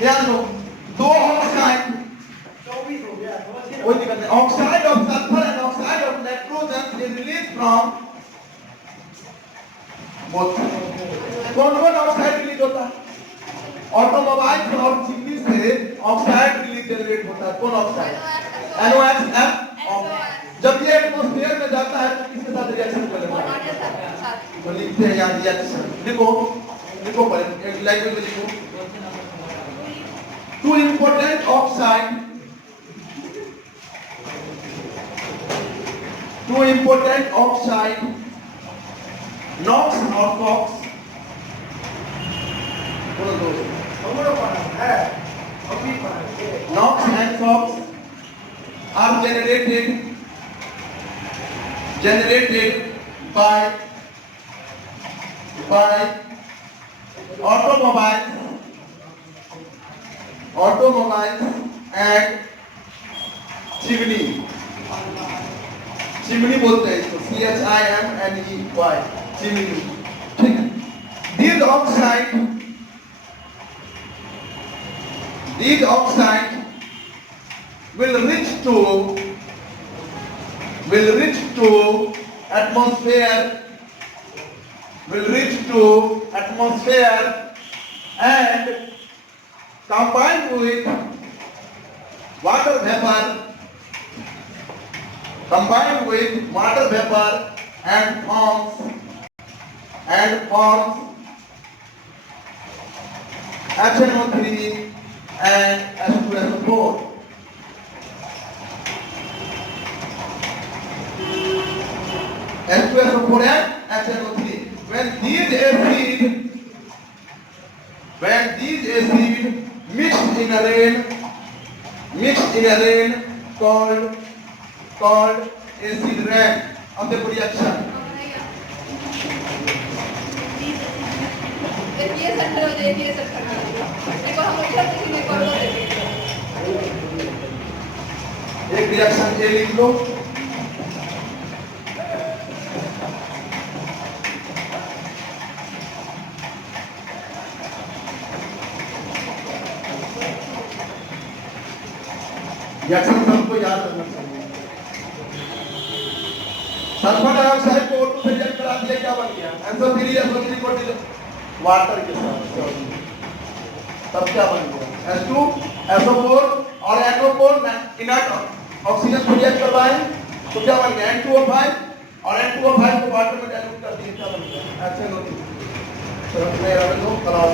ध्यान दो, दो ऑक्साइड, कोई दिक्कत नहीं, oxide of sulphur and oxide of nitrogen is release from both. कौन कौन ऑक्साइड रिलीज होता है? ऑटोमोबाइल और चिमनी से ऑक्साइड रिलीज जनरेट होता है। कौन ऑक्साइड? NOx F। जब ये एटमॉस्फेयर में जाता है तो किसके साथ रिएक्शन करेगा? तो लिखते हैं यहाँ रिएक्शन, लिखो लिखो पहले एक लाइन में लिखो। Two important oxide, two important oxide NOx और फॉक्स, बोलो दोस्त, NOx and SOx are generated by automobiles and chimney बोलते हैं इसको, CHIMNEY, चिमनी। ठीक है। These oxide will reach to atmosphere and combine with water vapor and forms HNO3 and H2SO4. H2SO4 and HNO3. When these acids mixed in a rain called acid rain. अब देखो रिएक्शन। एक रिएक्शन ए लिख लो, रिएक्शन सबको याद रखना चाहिए। सल्फर डाइऑक्साइड को O2 से रिएक्ट करा दिया, क्या बन गया? SO3 को वाटर के साथ, तब क्या बन गया? H2SO4 और NO4 इनर्ट ऑक्सीजन को रिएक्ट करवाए तो क्या बन गया? N2O5 और N2O5 को वाटर में डाइल्यूट कर दिया, क्या बन गया? HNO3। तो मेरा लो कराओ।